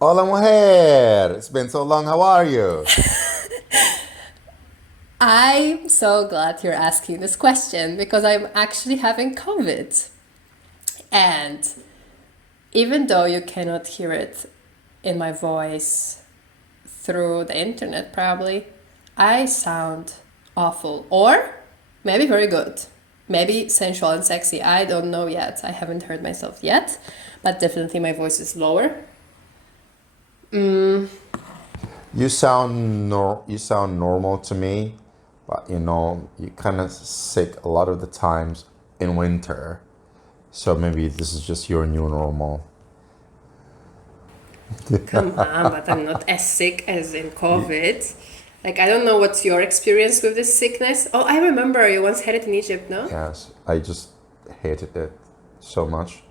Hola mujer! It's been so long, how are you? I'm so glad you're asking this question because I'm actually having COVID. And even though you cannot hear it in my voice through the internet, probably, I sound awful. Or maybe very good. Maybe sensual and sexy. I don't know yet. I haven't heard myself yet. But definitely my voice is lower. You sound normal to me, but you kind of sick a lot of the times in winter. So maybe this is just your new normal. Come on, but I'm not as sick as in COVID. Like, I don't know what's your experience with this sickness. Oh, I remember you once had it in Egypt, no? Yes, I just hated it so much.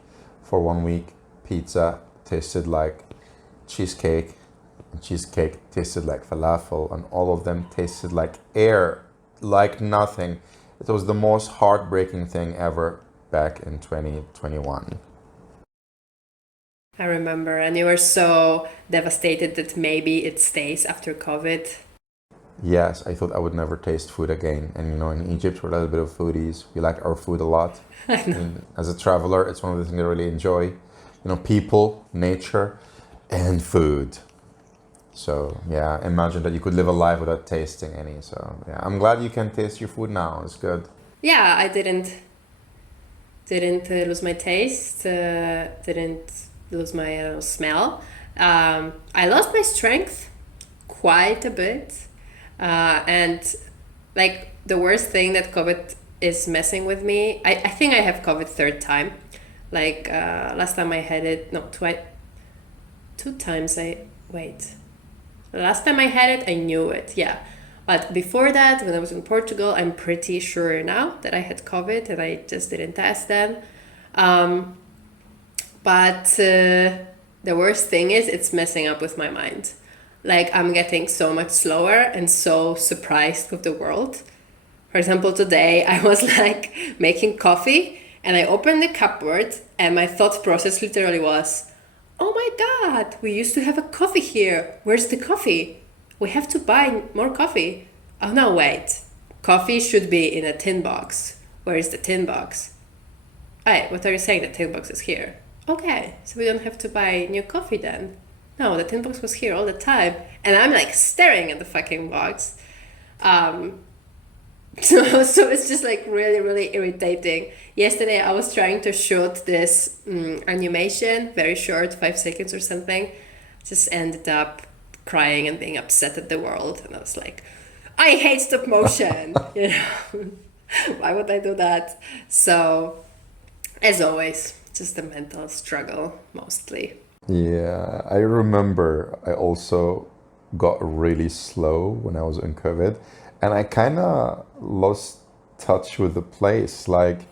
For 1 week, pizza tasted like cheesecake, and cheesecake tasted like falafel, and all of them tasted like air, like nothing. It was the most heartbreaking thing ever back in 2021. I remember, and you were so devastated that maybe it stays after COVID. Yes, I thought I would never taste food again. And in Egypt, we're a little bit of foodies. We like our food a lot. I know. And as a traveler, it's one of the things I really enjoy. People, nature, and food. So yeah, imagine that you could live a life without tasting any. So yeah, I'm glad you can taste your food now. It's good. Yeah, I didn't lose my taste, didn't lose my smell. I lost my strength quite a bit, and like the worst thing that COVID is messing with me. I think I have COVID third time. Like last time I had it, no, twice, two times. Wait. Last time I had it, I knew it, yeah. But before that, when I was in Portugal, I'm pretty sure now that I had COVID and I just didn't test then. Um, but the worst thing is it's messing up with my mind. Like I'm getting so much slower and so surprised with the world. For example, today I was like making coffee and I opened the cupboard and my thought process literally was, oh my God, we used to have a coffee here. Where's the coffee? We have to buy more coffee. Oh no, wait. Coffee should be in a tin box. Where is the tin box? Hey, what are you saying? The tin box is here. Okay, so we don't have to buy new coffee then. No, the tin box was here all the time. And I'm like staring at the fucking box. Um, so it's just like really, really irritating. Yesterday I was trying to shoot this animation, very short, 5 seconds or something. Just ended up crying and being upset at the world. And I was like, I hate stop motion. Why would I do that? So, as always, just a mental struggle mostly. Yeah, I remember I also got really slow when I was in COVID, and I kind of lost touch with the place. Like,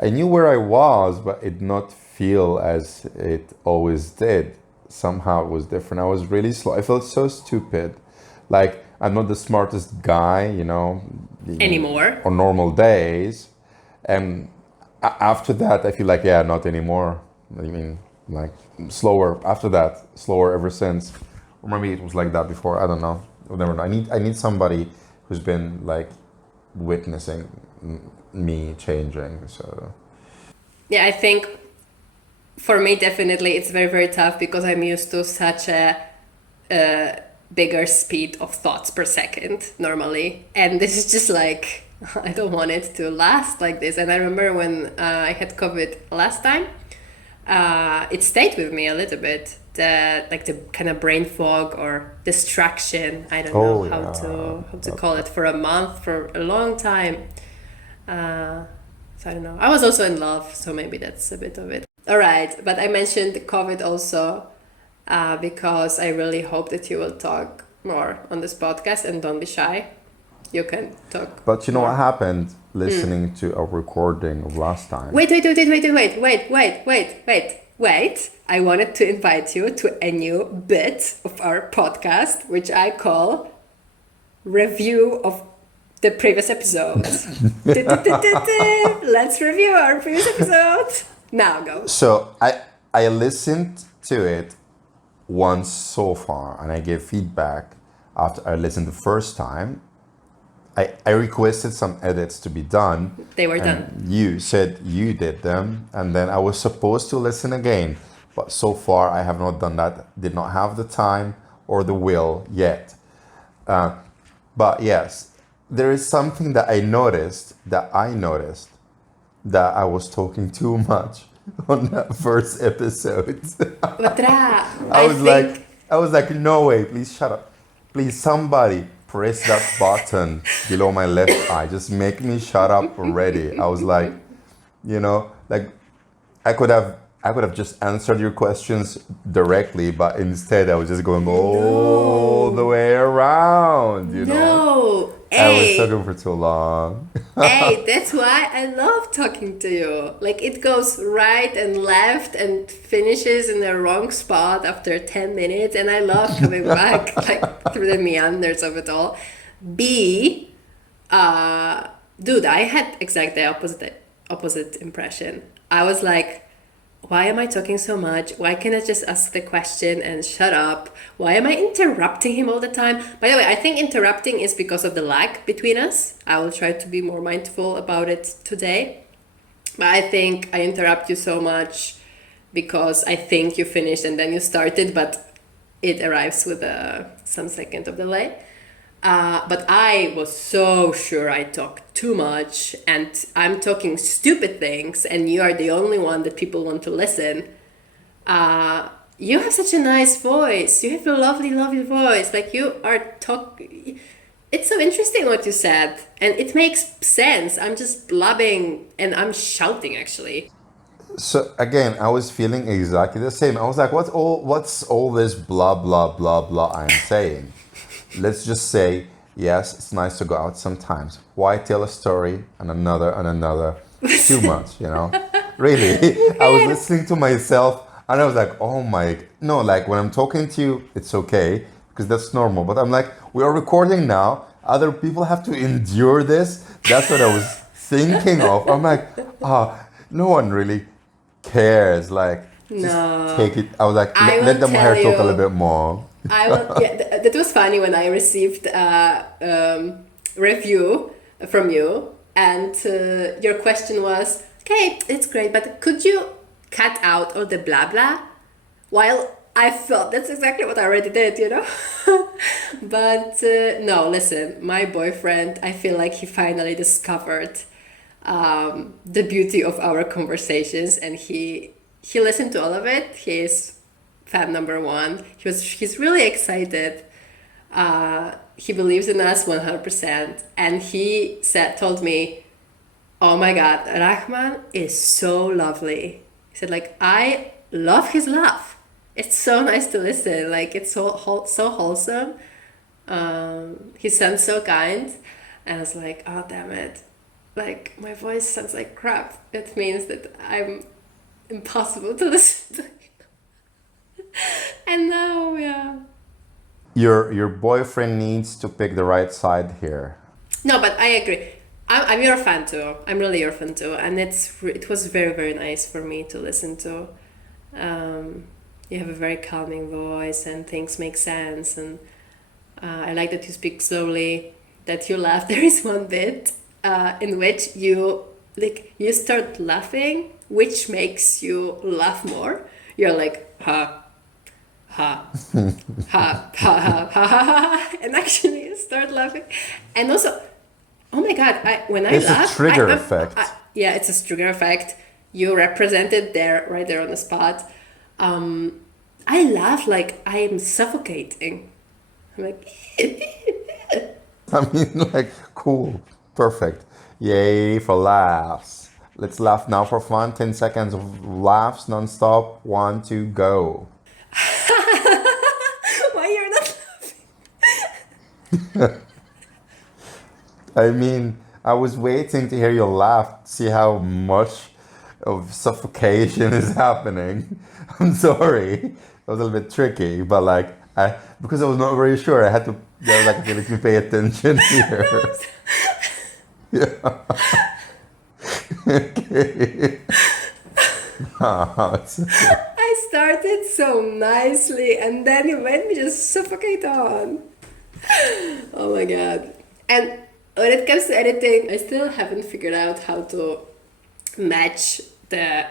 I knew where I was, but it did not feel as it always did. Somehow it was different. I was really slow. I felt so stupid. Like, I'm not the smartest guy, Anymore. on normal days. And after that, I feel like, yeah, not anymore. I mean, like slower. After that, slower ever since. Or maybe it was like that before. I don't know. I'll never know. I need somebody who's been like witnessing me changing. So Yeah, I think for me, definitely, it's very, very tough because I'm used to such a bigger speed of thoughts per second normally. And this is just like, I don't want it to last like this. And I remember when I had COVID last time, it stayed with me a little bit. The kind of brain fog or distraction. I don't know oh how to yeah. call it for a month, for a long time. So I don't know. I was also in love, so maybe that's a bit of it. All right, but I mentioned COVID also because I really hope that you will talk more on this podcast and don't be shy. You can talk But you know what more. happened listening to a recording of last time? Wait. I wanted to invite you to a new bit of our podcast, which I call Review of the Previous Episodes. Let's review our previous episode. Now go. So I listened to it once so far, and I gave feedback after I listened the first time. I requested some edits to be done. They were and done. You said you did them, and then I was supposed to listen again. But so far, I have not done that. Did not have the time or the will yet. But yes, there is something that I noticed that I was talking too much on that first episode. Batra, I I was think like, I was like, no way, please shut up. Please, somebody press that button below my left eye. Just make me shut up already. I was like, like I could have just answered your questions directly, but instead I was just going all the no, way around. no. I was Hey, talking for too long. hey, that's why I love talking to you. Like it goes right and left and finishes in the wrong spot after 10 minutes, and I love coming back like through the meanders of it all. B, dude, I had exactly the opposite impression. I was like, why am I talking so much? Why can't I just ask the question and shut up? Why am I interrupting him all the time? By the way, I think interrupting is because of the lag between us. I will try to be more mindful about it today. But I think I interrupt you so much because I think you finished and then you started, but it arrives with some second of delay. But I was so sure I talked too much and I'm talking stupid things and you are the only one that people want to listen. You have such a nice voice. You have a lovely, lovely voice. Like you are It's so interesting what you said and it makes sense. I'm just blabbing and I'm shouting actually. So again, I was feeling exactly the same. I was like, what's all this blah blah blah blah I'm saying? Let's just say, yes, it's nice to go out sometimes. Why tell a story and another too much? Really. I was listening to myself and I was like, oh my, no, like when I'm talking to you, it's okay because that's normal. But I'm like, we are recording now. Other people have to endure this. That's what I was thinking of. I'm like, no one really cares. Like, just No, take it. I was like, I let will the tell Mujer talk a little you. bit more. I will. Yeah, that was funny when I received a review from you, and your question was, "Okay, it's great, but could you cut out all the blah blah?" While I felt that's exactly what I already did. But no, listen, my boyfriend, I feel like he finally discovered the beauty of our conversations, and he listened to all of it. He's fan number one. He's really excited. He believes in us 100%, and he told me, "Oh my God, Rahman is so lovely." He said, "Like I love his laugh. It's so nice to listen. Like it's so wholesome. He sounds so kind." And I was like, "Oh damn it! Like my voice sounds like crap. It means that I'm impossible to listen to." And now, yeah. Your boyfriend needs to pick the right side here. No, but I agree. I'm your fan too. I'm really your fan too, and it was very very nice for me to listen to. You have a very calming voice, and things make sense. And I like that you speak slowly. That you laugh. There is one bit in which you start laughing, which makes you laugh more. You're like ha ha ha ha ha ha ha, and actually you start laughing, and also, oh my God, when I It's a laugh, trigger effect. yeah, it's a trigger effect. You represent it there, right there on the spot. I laugh like I'm suffocating. I'm like, I mean, like, cool, perfect. Yay for laughs. Let's laugh now for fun. 10 seconds of laughs nonstop. 1, 2, go. why you're not I mean, I was waiting to hear you laugh, see how much of suffocation is happening. I'm sorry. It was a little bit tricky, but like, because I was not very sure, I was like, okay, let me pay attention here. Yeah. Okay. Ah, it's okay. I started so nicely and then you made me just suffocate on. Oh my god. And when it comes to editing, I still haven't figured out how to match the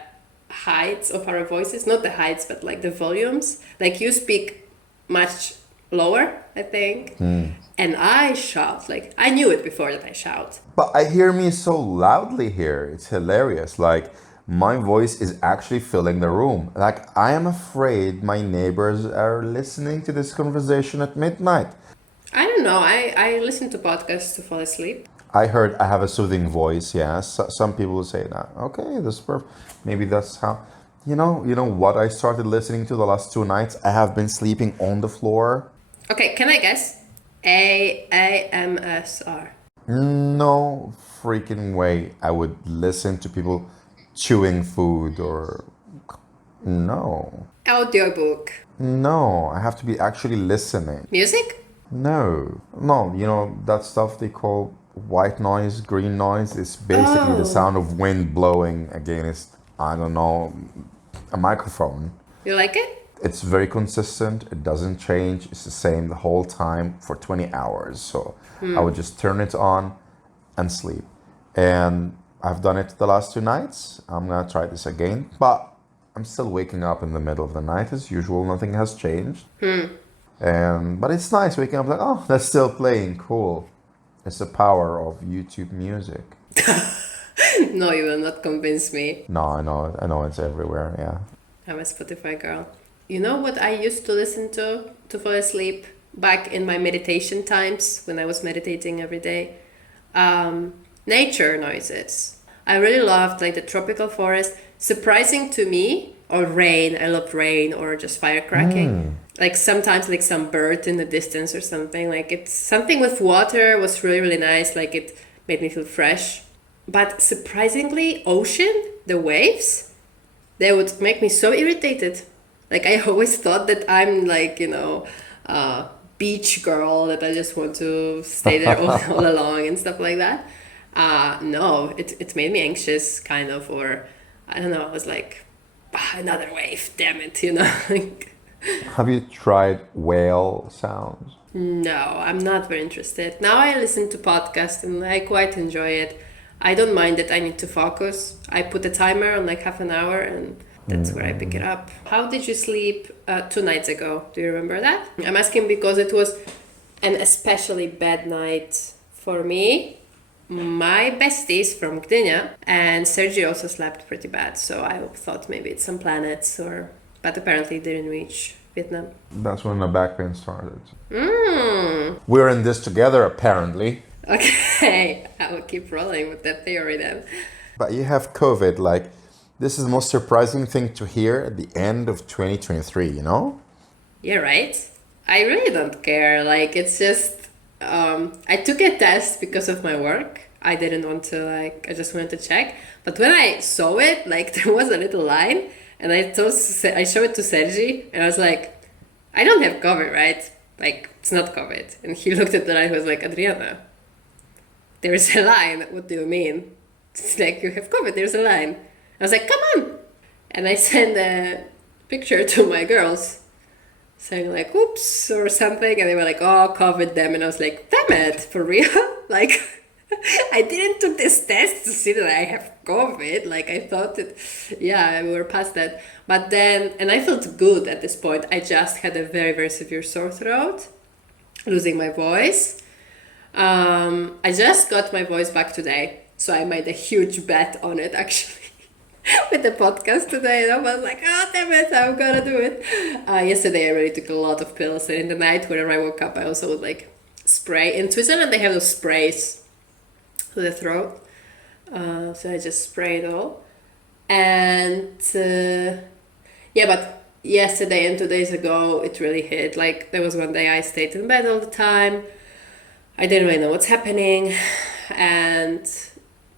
heights of our voices. Not the heights, but like the volumes. Like you speak much lower, I think. And I shout. Like I knew it before that I shout. But I hear me so loudly here. It's hilarious. Like my voice is actually filling the room. Like I am afraid my neighbors are listening to this conversation at midnight. I don't know. I listen to podcasts to fall asleep. I heard I have a soothing voice. Yes, some people will say that. Okay, that's perfect. Maybe that's how. You know what I started listening to the last 2 nights? I have been sleeping on the floor. Okay, can I guess? AMSR. No freaking way I would listen to people chewing food or no. Audiobook. No, I have to be actually listening. Music? No. No, you know that stuff they call white noise, green noise is basically the sound of wind blowing against, I don't know, a microphone. You like it? It's very consistent. It doesn't change. It's the same the whole time for 20 hours. So I would just turn it on and sleep. And I've done it the last 2 nights. I'm going to try this again. But I'm still waking up in the middle of the night as usual. Nothing has changed. But it's nice waking up like, oh, that's still playing. Cool. It's the power of YouTube music. No, you will not convince me. No, I know it's everywhere. Yeah. I'm a Spotify girl. You know what I used to listen to fall asleep back in my meditation times when I was meditating every day? Nature noises. I really loved like the tropical forest. Surprising to me, or rain. I love rain or just fire cracking. Like sometimes like some bird in the distance or something. Like it's something with water was really, really nice. Like it made me feel fresh. But surprisingly, ocean, the waves, they would make me so irritated. Like I always thought that I'm like, a beach girl, that I just want to stay there all along and stuff like that. No, it made me anxious kind of, or I don't know, I was like, another wave, damn it, like. Have you tried whale sounds? No, I'm not very interested. Now I listen to podcasts and I quite enjoy it. I don't mind that I need to focus. I put a timer on like half an hour and that's where I pick it up. How did you sleep 2 nights ago? Do you remember that? I'm asking because it was an especially bad night for me. My besties from Gdynia and Sergi also slept pretty bad. So I thought maybe it's some planets but apparently it didn't reach Vietnam. That's when the back pain started. We're in this together, apparently. Okay, I will keep rolling with that theory then. But you have COVID, like, this is the most surprising thing to hear at the end of 2023, you know? You're right. I really don't care. Like, it's just, I took a test because of my work. I didn't want to, I just wanted to check. But when I saw it, there was a little line. And I showed it to Sergi, and I was like, I don't have COVID, right? It's not COVID. And he looked at the line and was like, Adriana, there's a line. What do you mean? It's like, you have COVID, there's a line. I was like, come on. And I sent a picture to my girls saying like, oops, or something. And they were like, oh, COVID, damn. And I was like, damn it, for real? I didn't took this test to see that I have COVID. I thought that, we were past that. But then, and I felt good at this point. I just had a very, very severe sore throat, losing my voice. I just got my voice back today. So I made a huge bet on it, actually, with the podcast today. And I was like, oh, damn it, I'm gonna do it. Yesterday, I really took a lot of pills. And in the night, whenever I woke up, I also would spray. In Switzerland, they have those sprays to the throat. So I just spray it all. And but yesterday and 2 days ago, it really hit. There was one day I stayed in bed all the time. I didn't really know what's happening. And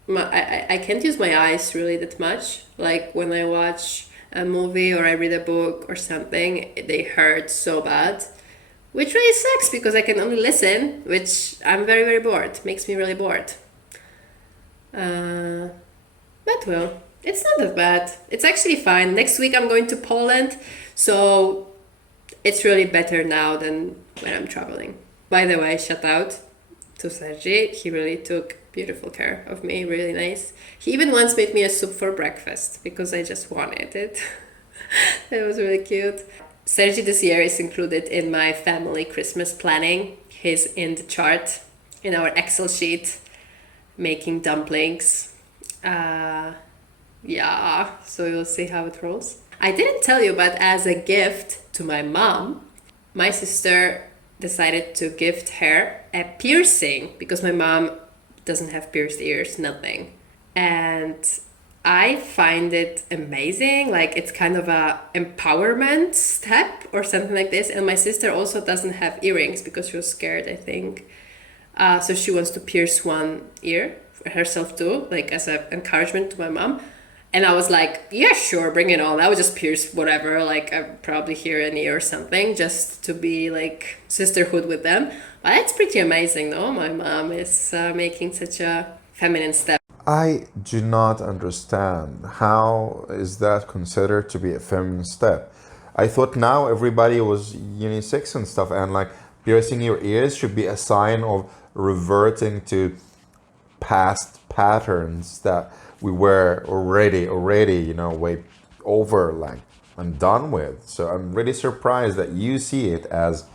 I can't use my eyes really that much. When I watch a movie or I read a book or something, they hurt so bad. Which really sucks because I can only listen, which I'm very, very bored. Makes me really bored. But well, It's not that bad. It's actually fine. Next week I'm going to Poland, so it's really better now than when I'm traveling. By the way, shout out to Sergi. He really took beautiful care of me, really nice. He even once made me a soup for breakfast because I just wanted it. It was really cute. Sergi this year is included in my family Christmas planning. He's in the chart in our Excel sheet, making dumplings. Yeah, so you'll see how it rolls. I didn't tell you, but as a gift to my mom, my sister decided to gift her a piercing because my mom doesn't have pierced ears, nothing. And I find it amazing. Like, it's kind of a empowerment step or something like this. And my sister also doesn't have earrings because she was scared, I think. So she wants to pierce one ear for herself too, like as an encouragement to my mom. And I was like, yeah, sure, bring it on. I would just pierce whatever, like I probably hear an ear or something, just to be like sisterhood with them. But it's pretty amazing, though. My mom is making such a feminine step. I do not understand how is that considered to be a feminine step. I thought now everybody was unisex and stuff, and like piercing your ears should be a sign of reverting to past patterns that we were already, way over, like, and done with. So I'm really surprised that you see it as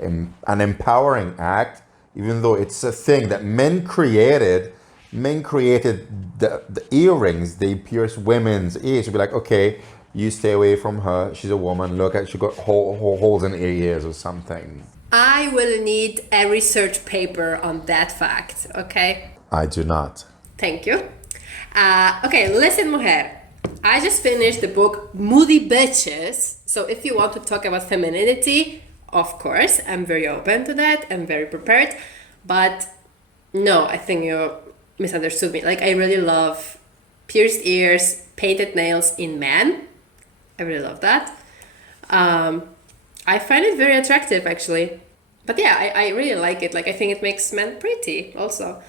an empowering act, even though it's a thing that men created. Men created the earrings. They pierce women's ears to be like, okay, you stay away from her. She's a woman. Look at, she got holes in her ears or something. I will need a research paper on that fact, okay? I do not. Thank you. Okay, listen, mujer. I just finished the book Moody Bitches. So if you want to talk about femininity, of course, I'm very open to that. I'm very prepared. But no, I think you misunderstood me. Like, I really love pierced ears, painted nails in men. I really love that. I find it very attractive, actually. But yeah, I really like it. Like, I think it makes men pretty also.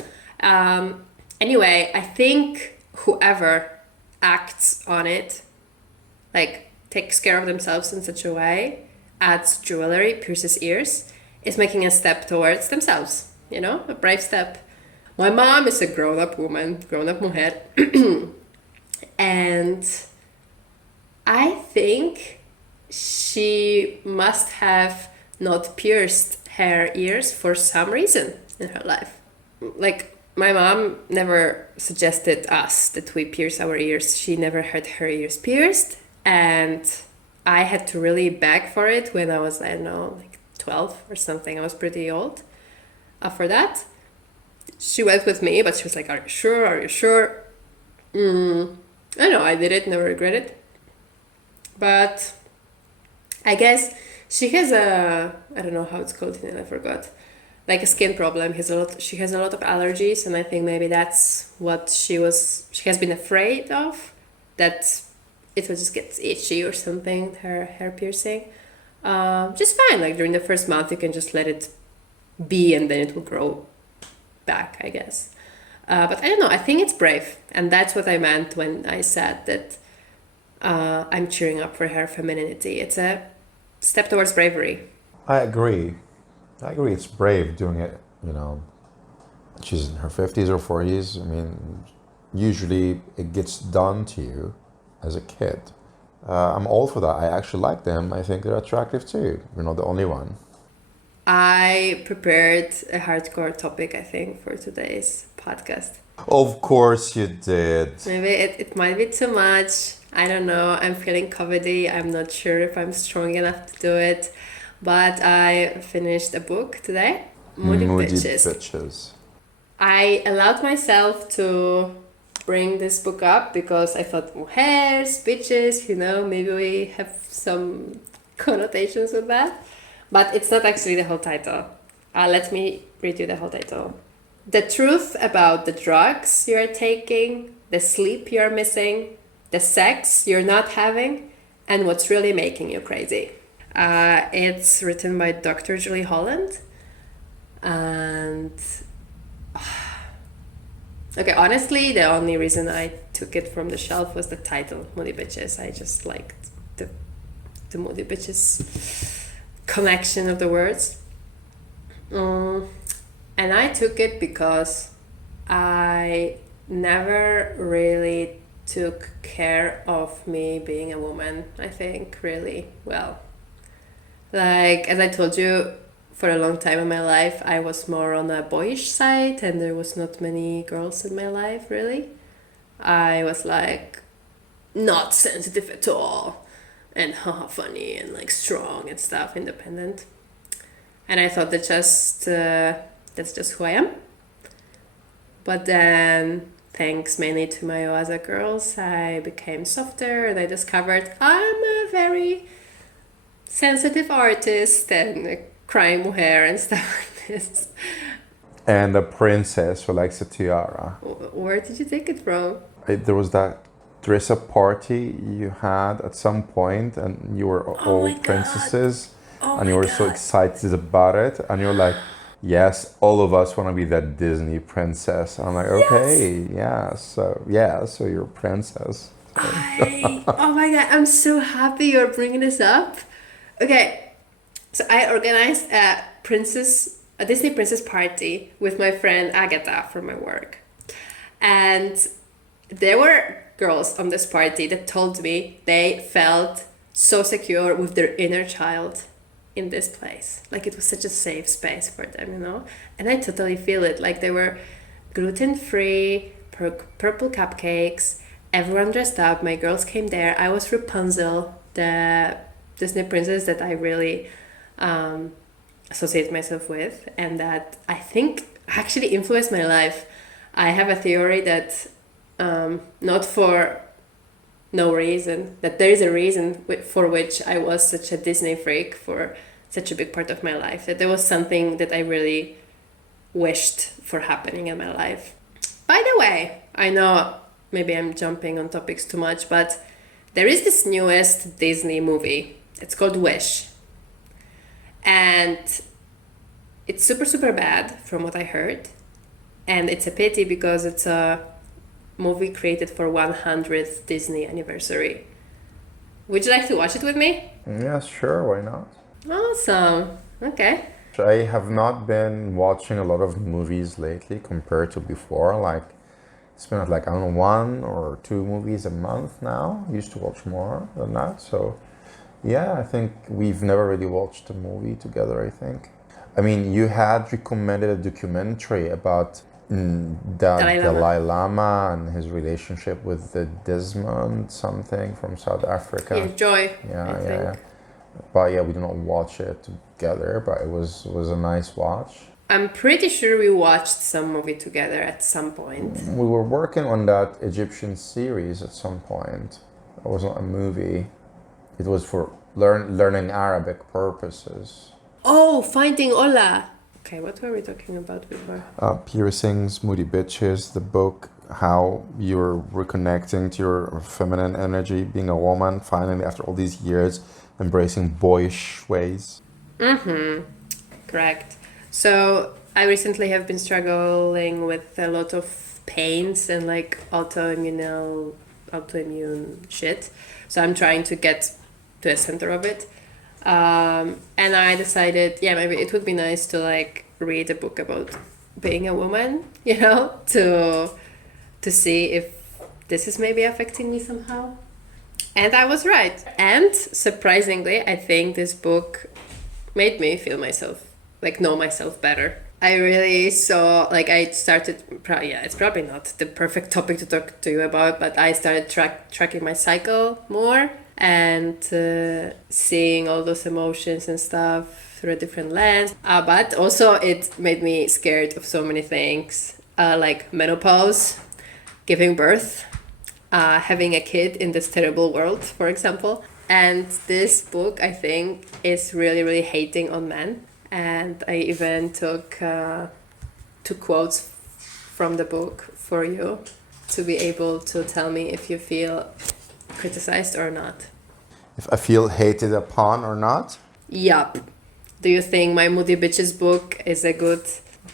Anyway, I think whoever acts on it, like takes care of themselves in such a way, adds jewelry, pierces ears, is making a step towards themselves, a brave step. My mom is a grown-up woman, grown-up mujer, and I think she must have not pierced her ears for some reason in her life. Like, my mom never suggested us that we pierce our ears. She never had her ears pierced, and I had to really beg for it when I was, I don't know, like 12 or something. I was pretty old for that. She went with me, but she was like, are you sure? Are you sure? I don't know, I did it, never regret it. But I guess she has I don't know how it's called, I forgot. Like a skin problem. She has a lot of allergies, and I think maybe that's what she has been afraid of, that it will just get itchy or something, her hair piercing. Just fine, like during the first month you can just let it be and then it will grow back, I guess. But I don't know, I think it's brave, and that's what I meant when I said that I'm cheering up for her femininity. It's a step towards bravery. I agree. It's brave doing it, She's in her 50s or 40s. I mean, usually it gets done to you as a kid. I'm all for that. I actually like them. I think they're attractive too. You're not the only one. I prepared a hardcore topic, I think, for today's podcast. Of course you did. Maybe it might be too much. I don't know. I'm feeling COVID-y. I'm not sure if I'm strong enough to do it. But I finished a book today. Moody Bitches. I allowed myself to bring this book up because I thought, mujeres, bitches, maybe we have some connotations with that. But it's not actually the whole title. Let me read you the whole title. The truth about the drugs you're taking, the sleep you're missing, the sex you're not having, and what's really making you crazy. It's written by Dr. Julie Holland, and Okay, honestly, the only reason I took it from the shelf was the title, Moody Bitches. I just liked the Moody Bitches connection of the words. And I took it because I never really took care of me being a woman, I think, really well. Like, as I told you, for a long time in my life, I was more on a boyish side, and there was not many girls in my life, really. I was like, not sensitive at all, and haha, funny, and like strong and stuff, independent. And I thought that's just who I am. But then, thanks mainly to my Oaza girls, I became softer, and I discovered I'm a very sensitive artist and a crying mujer and stuff like this. And a princess who likes a tiara. Where did you take it from? There was that dress-up party you had at some point, and you were all my God. princesses, Oh and my you were so God. excited about it, and you're like, yes, all of us want to be that Disney princess. And I'm like, okay, so you're a princess. Oh my God, I'm so happy you're bringing this up. Okay, so I organized a Disney princess party with my friend Agatha from my work. And there were girls on this party that told me they felt so secure with their inner child in this place. Like it was such a safe space for them, you know? And I totally feel it. Like they were gluten-free, purple cupcakes, everyone dressed up. My girls came there. I was Rapunzel, the Disney princess that I really associate myself with, and that I think actually influenced my life. I have a theory that not for no reason, that there is a reason for which I was such a Disney freak for such a big part of my life, that there was something that I really wished for happening in my life. By the way, I know maybe I'm jumping on topics too much, but there is this newest Disney movie. It's called Wish. And it's super, super bad from what I heard. And it's a pity because it's a movie created for 100th Disney anniversary. Would you like to watch it with me? Yeah, sure, why not? Awesome. Okay. I have not been watching a lot of movies lately compared to before. Like, it's been like, I don't know, 1 or 2 movies a month now. I used to watch more than that. So, yeah, I think we've never really watched a movie together, I think. I mean, you had recommended a documentary about Dalai Lama and his relationship with the Desmond something from South Africa. Yeah, Joy. Yeah. But yeah, we did not watch it together, but it was a nice watch. I'm pretty sure we watched some movie together at some point. We were working on that Egyptian series at some point. It was not a movie. It was for learning Arabic purposes. Oh, Finding Ola. Okay, what were we talking about before? Piercings, Moody Bitches, the book, how you're reconnecting to your feminine energy, being a woman, finally, after all these years, embracing boyish ways. Correct. So I recently have been struggling with a lot of pains and like autoimmune shit. So I'm trying to get to the center of it. And I decided, maybe it would be nice to like read a book about being a woman, you know, to see if this is maybe affecting me somehow. And I was right. And surprisingly, I think this book made me feel myself, like know myself better. I really saw, like I started, it's probably not the perfect topic to talk to you about, but I started tracking my cycle more and seeing all those emotions and stuff through a different lens. But also it made me scared of so many things, like menopause, giving birth, having a kid in this terrible world, for example. And this book, I think, is really, really hating on men. And I even took 2 quotes from the book for you to be able to tell me if you feel criticized or not. If I feel hated upon or not? Yup. Do you think my Moody Bitches book is a good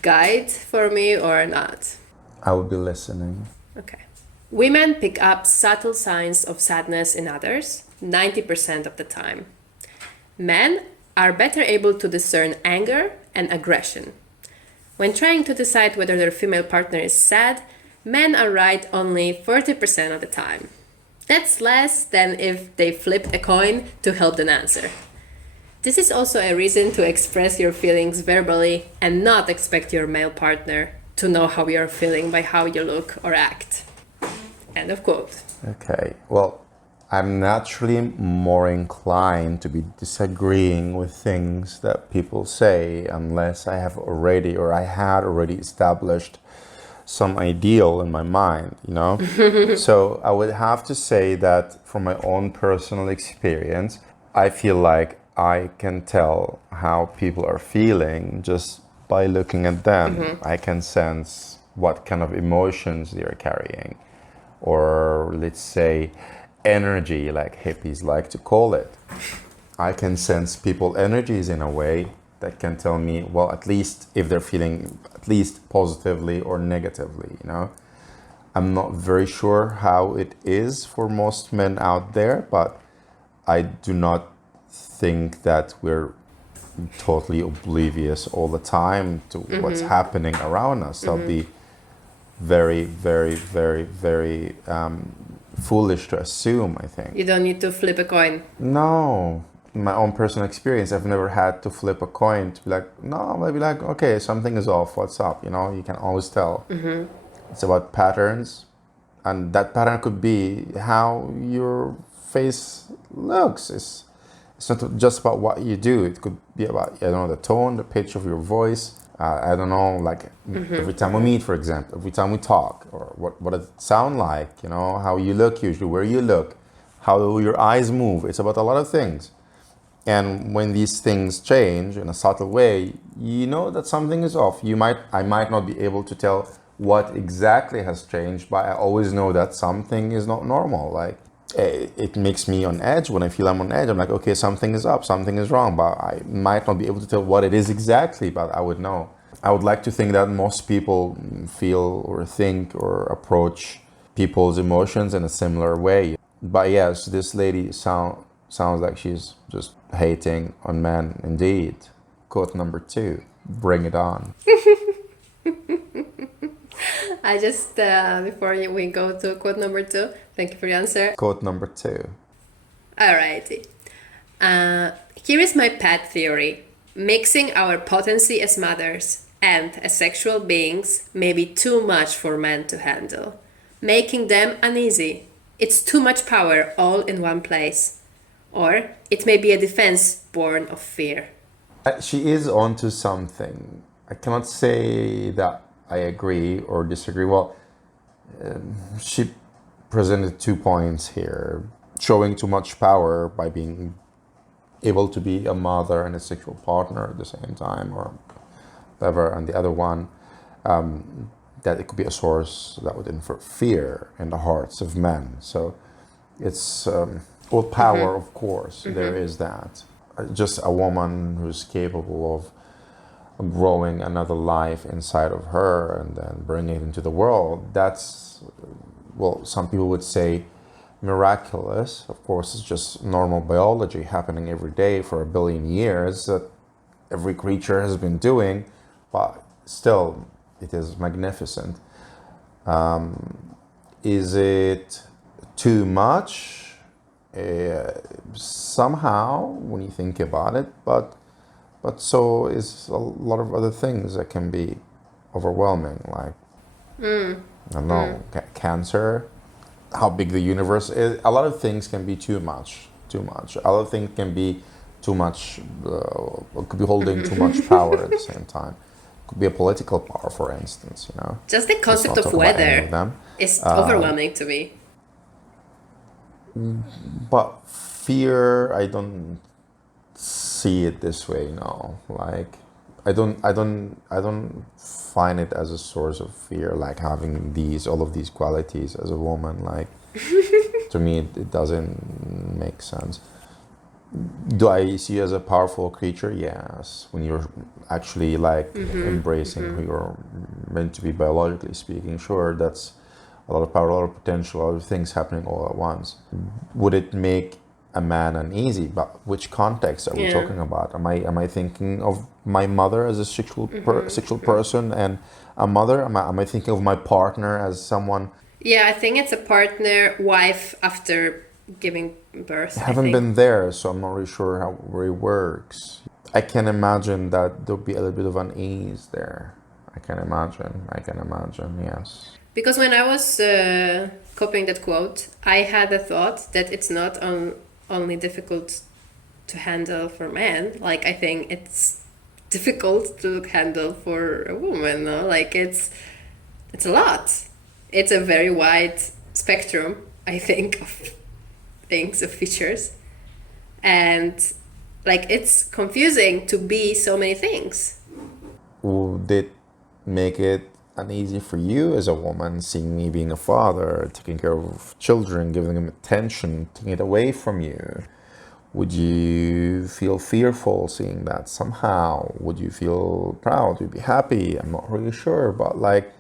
guide for me or not? I will be listening. Okay. Women pick up subtle signs of sadness in others 90% of the time. Men are better able to discern anger and aggression. When trying to decide whether their female partner is sad, men are right only 40% of the time. That's less than if they flipped a coin to help them answer. This is also a reason to express your feelings verbally and not expect your male partner to know how you're feeling by how you look or act. End of quote. Okay, well, I'm naturally more inclined to be disagreeing with things that people say unless I have already or I had already established some ideal in my mind, you know? So I would have to say that from my own personal experience, I feel like I can tell how people are feeling just by looking at them. I can sense what kind of emotions they are carrying, or let's say energy, like hippies like to call it. I can sense people energies in a way that can tell me, well, at least if they're feeling at least positively or negatively, you know. I'm not very sure how it is for most men out there, but I do not think that we're totally oblivious all the time to what's happening around us. That'll be very, very, very, very foolish to assume, I think. You don't need to flip a coin. No, in my own personal experience, I've never had to flip a coin to be like, no, maybe like, okay, something is off, what's up? You know, you can always tell. It's about patterns, and that pattern could be how your face looks. It's not just about what you do. It could be about, I don't know, the tone, the pitch of your voice. I don't know, like every time we meet, for example, every time we talk, or what does it sound like, you know, how you look usually, where you look, how your eyes move. It's about a lot of things. And when these things change in a subtle way, you know that something is off. I might not be able to tell what exactly has changed, but I always know that something is not normal. Like, it makes me on edge. When I feel I'm on edge, I'm like, okay, something is up, something is wrong, but I might not be able to tell what it is exactly, but I would know. I would like to think that most people feel or think or approach people's emotions in a similar way. But yes, this lady sounds like she's just hating on men indeed. Quote number 2, bring it on. I just, before we go to quote number 2, thank you for the answer. Quote number 2. Alrighty. Here is my pet theory. Mixing our potency as mothers and as sexual beings may be too much for men to handle, making them uneasy. It's too much power all in one place. Or it may be a defense born of fear. She is onto something. I cannot say that I agree or disagree. Well, she presented 2 points here. Showing too much power by being able to be a mother and a sexual partner at the same time, or whatever. And the other one, that it could be a source that would infer fear in the hearts of men. So it's with power, of course, there is that. Just a woman who's capable of growing another life inside of her and then bringing it into the world, that's, well, some people would say miraculous. Of course, it's just normal biology happening every day for 1 billion years that every creature has been doing, but still, it is magnificent. Is it too much? Somehow, when you think about it, but so is a lot of other things that can be overwhelming, like I don't know, cancer, how big the universe is. A lot of things can be too much. A lot of things can be too much. Could be holding too much power at the same time. Could be a political power, for instance. You know, just the concept of weather is overwhelming to me. But fear, I don't see it this way. No, like I don't find it as a source of fear. Like having all of these qualities as a woman. Like to me, it doesn't make sense. Do I see you as a powerful creature? Yes. When you're actually like embracing who you're meant to be biologically speaking, sure, that's a lot of power, a lot of potential, a lot of things happening all at once. Would it make a man uneasy? But which context are we Yeah. talking about? Am I thinking of my mother as a sexual person and a mother? Am I thinking of my partner as someone? Yeah, I think it's a partner, wife after giving birth, I I haven't think. been there, so I'm not really sure how it works. I can imagine that there'll be a little bit of unease there. I can imagine. I can imagine. Yes. Because when I was copying that quote, I had a thought that it's not only difficult to handle for men. Like, I think it's difficult to handle for a woman. No? Like, it's a lot. It's a very wide spectrum, I think, of things, of features. And like, it's confusing to be so many things. Would it make it uneasy for you as a woman seeing me being a father, taking care of children, giving them attention, taking it away from you? Would you feel fearful seeing that somehow? Would you feel proud? Would you be happy? I'm not really sure, but like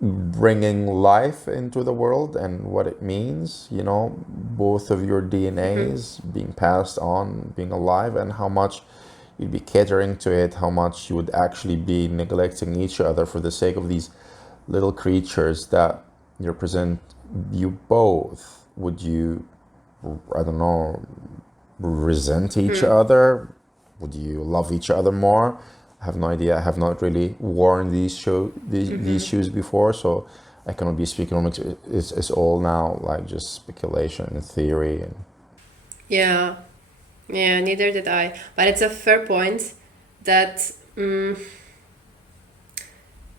bringing life into the world and what it means, both of your DNAs being passed on, being alive, and how much you'd be catering to it, how much you would actually be neglecting each other for the sake of these little creatures that represent you both. Would you, I don't know, resent each other? Would you love each other more? I have no idea. I have not really worn these shoes before, so I cannot be speaking on it. It's all now like just speculation and theory. And Yeah, yeah, neither did I. But it's a fair point that,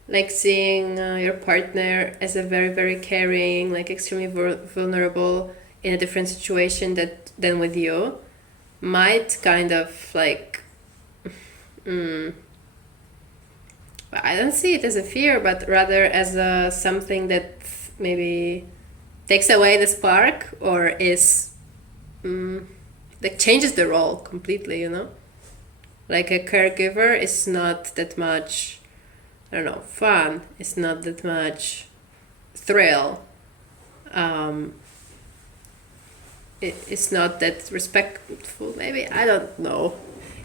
like, seeing your partner as a very, very caring, like, extremely vulnerable in a different situation than with you might kind of like, I don't see it as a fear, but rather as a something that maybe takes away the spark or is like changes the role completely, Like a caregiver is not that much, I don't know, fun. It's not that much thrill. It's not that respectful, maybe. I don't know.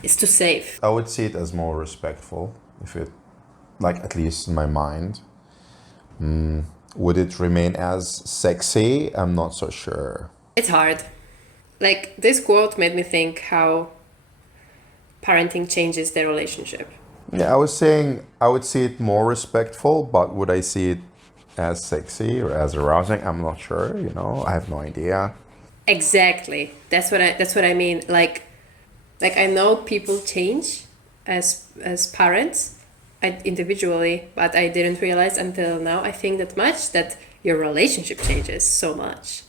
It's too safe. I would see it as more respectful, if it, like at least in my mind. Would it remain as sexy? I'm not so sure. It's hard. Like, this quote made me think how parenting changes their relationship. Yeah, I was saying I would see it more respectful, but would I see it as sexy or as arousing? I'm not sure, I have no idea. Exactly. That's what I mean. Like I know people change as parents, individually, but I didn't realize until now. I think that much that your relationship changes so much.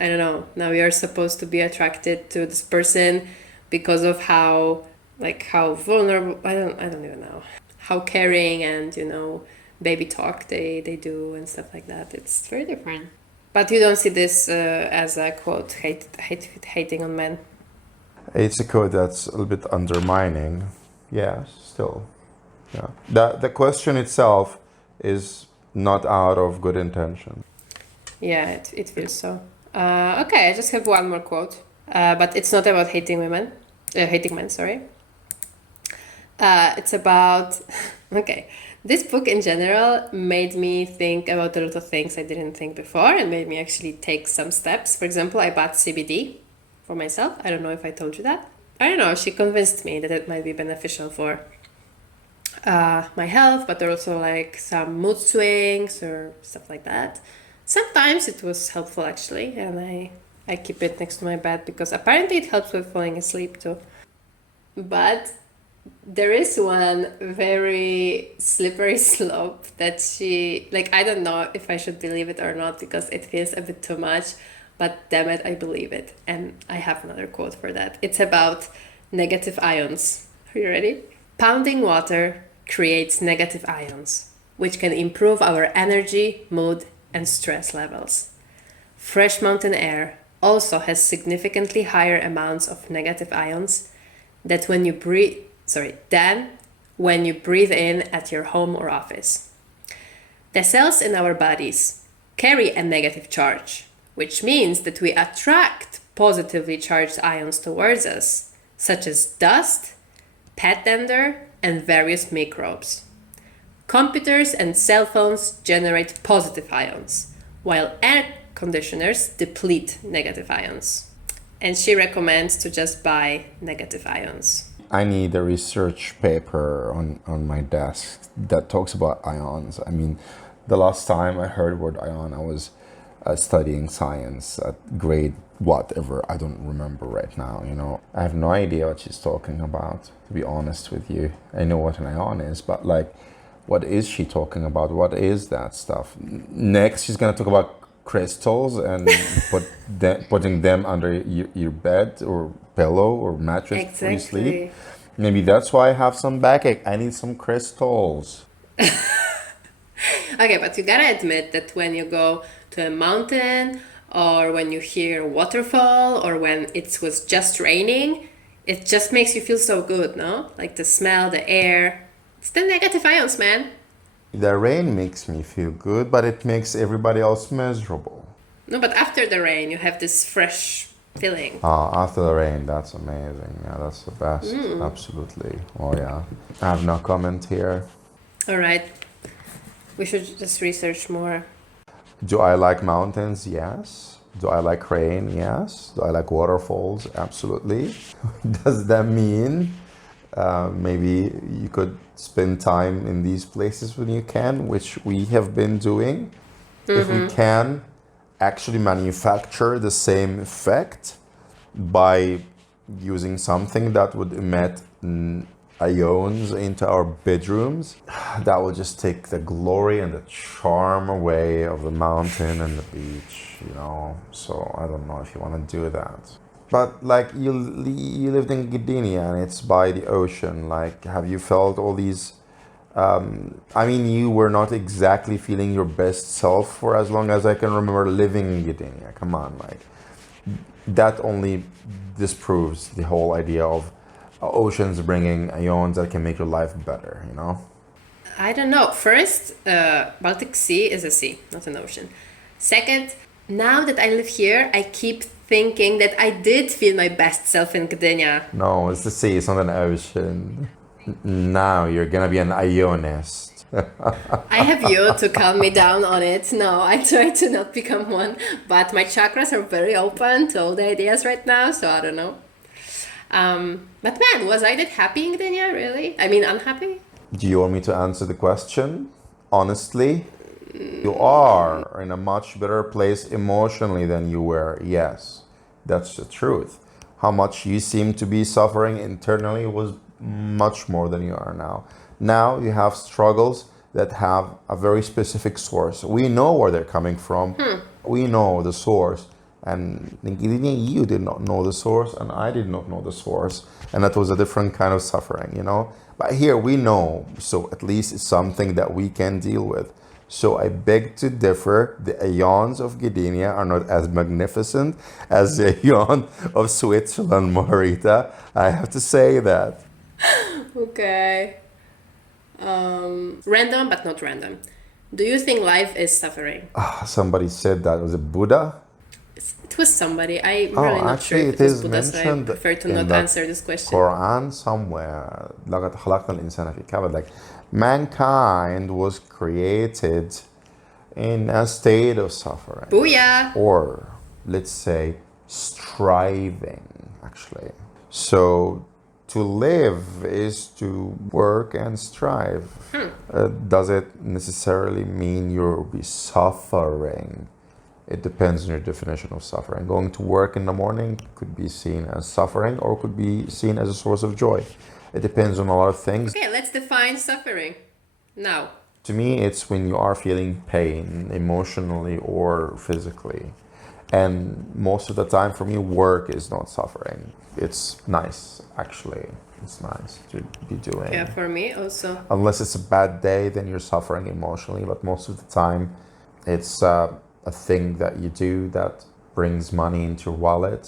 I don't know. Now you're supposed to be attracted to this person because of how vulnerable. I don't even know how caring and baby talk they do and stuff like that. It's very different. But you don't see this as a quote hating on men. It's a code that's a little bit undermining. Yeah, still. Yeah. The question itself is not out of good intention. Yeah, it feels so. Okay, I just have one more quote, but it's not about hating men. Sorry. It's about okay. This book in general made me think about a lot of things I didn't think before, and made me actually take some steps. For example, I bought CBD for myself. I don't know if I told you that. I don't know. She convinced me that it might be beneficial for my health, but also like some mood swings or stuff like that. Sometimes it was helpful actually, and I keep it next to my bed because apparently it helps with falling asleep too. But there is one very slippery slope that she like. I don't know if I should believe it or not because it feels a bit too much, but damn it, I believe it. And I have another quote for that. It's about negative ions. Are you ready? Pounding water creates negative ions, which can improve our energy, mood, and stress levels. Fresh mountain air also has significantly higher amounts of negative ions that when you breathe than when you breathe in at your home or office. The cells in our bodies carry a negative charge, which means that we attract positively charged ions towards us, such as dust, pet dander, and various microbes. Computers and cell phones generate positive ions, while air conditioners deplete negative ions. And she recommends to just buy negative ions. I need a research paper on my desk that talks about ions. I mean, the last time I heard word ion, I was studying science at grade whatever. I don't remember right now, you know. I have no idea what she's talking about, to be honest with you. I know what an ion is, but like, what is she talking about? What is that stuff? Next, she's going to talk about crystals and putting them under your bed or pillow or mattress before you sleep. Maybe that's why I have some backache. I need some crystals. Okay, but you gotta admit that when you go to a mountain or when you hear a waterfall or when it was just raining, it just makes you feel so good, no? Like the smell, the air. It's the negative ions, man. The rain makes me feel good, but it makes everybody else miserable. No, but after the rain, you have this fresh feeling. After the rain, that's amazing. Yeah, that's the best. Absolutely. Oh, yeah. I have no comment here. All right. We should just research more. Do I like mountains? Yes. Do I like rain? Yes. Do I like waterfalls? Absolutely. Does that mean maybe you could spend time in these places when you can, which we have been doing? If we can actually manufacture the same effect by using something that would emit ions into our bedrooms, that would just take the glory and the charm away of the mountain and the beach, you know. So I don't know if you want to do that. But like you lived in Gdynia and it's by the ocean. Like, have you felt all these? I mean, you were not exactly feeling your best self for as long as I can remember living in Gdynia. Come on, like that only disproves the whole idea of oceans bringing ions that can make your life better, you know? I don't know. First, Baltic Sea is a sea, not an ocean. Second, now that I live here, I keep thinking that I did feel my best self in Gdynia. No, it's the sea, it's not an ocean. Now you're gonna be an ionist. I have you to calm me down on it. No, I try to not become one, but my chakras are very open to all the ideas right now, so I don't know. But man, was I that happy in Gdynia, really? I mean, unhappy? Do you want me to answer the question? Honestly, you are in a much better place emotionally than you were. Yes, that's the truth. How much you seem to be suffering internally was much more than you are now. Now you have struggles that have a very specific source. We know where they're coming from. We know the source. And in Gdynia, you did not know the source, and I did not know the source. And that was a different kind of suffering, you know? But here we know, so at least it's something that we can deal with. So I beg to differ. The ions of Gdynia are not as magnificent as the ion of Switzerland, Marita. I have to say that. Okay. Random, but not random. Do you think life is suffering? Somebody said that. Was it Buddha? It was somebody. I'm really not sure if it was Buddha, so I prefer to not answer this question. Quran somewhere. لقد خلقنا الإنسان في كبد. Like, mankind was created in a state of suffering. Booyah! Or, let's say, striving, actually. So, to live is to work and strive. Does it necessarily mean you'll be suffering? It depends on your definition of suffering. Going to work in the morning could be seen as suffering or could be seen as a source of joy. It depends on a lot of things. Okay, let's define suffering now. To me, it's when you are feeling pain emotionally or physically. And most of the time for me, work is not suffering. It's nice, actually. It's nice to be doing. Yeah, for me also. Unless it's a bad day, then you're suffering emotionally. But most of the time, it's a thing that you do that brings money into your wallet,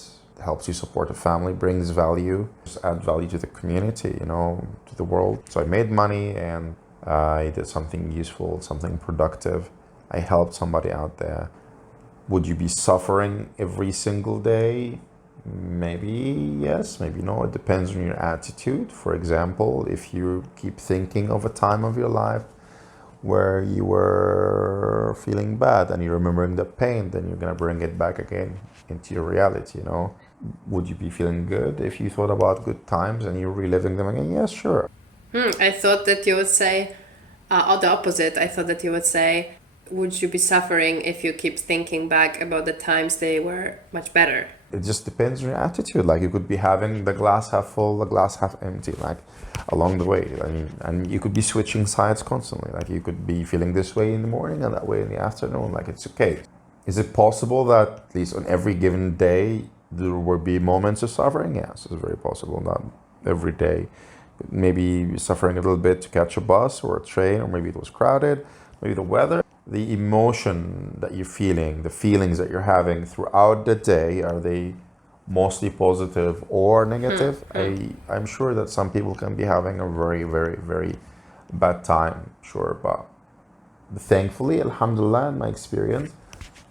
helps you support a family, brings value, just add value to the community, to the world. So I made money and I did something useful, something productive. I helped somebody out there. Would you be suffering every single day? Maybe yes, maybe no. It depends on your attitude. For example, if you keep thinking of a time of your life where you were feeling bad and you're remembering the pain, then you're going to bring it back again into your reality, Would you be feeling good if you thought about good times and you're reliving them again? Yes, sure. I thought that you would say, or the opposite. I thought that you would say, would you be suffering if you keep thinking back about the times they were much better? It just depends on your attitude. Like you could be having the glass half full, the glass half empty, like along the way. I mean, and you could be switching sides constantly. Like you could be feeling this way in the morning and that way in the afternoon. Like it's okay. Is it possible that at least on every given day there will be moments of suffering? Yes, it's very possible. Not every day. Maybe you're suffering a little bit to catch a bus or a train, or maybe it was crowded, maybe the weather. The emotion that you're feeling, the feelings that you're having throughout the day, are they mostly positive or negative? I'm sure that some people can be having a very, very, very bad time, sure, but thankfully, alhamdulillah, in my experience,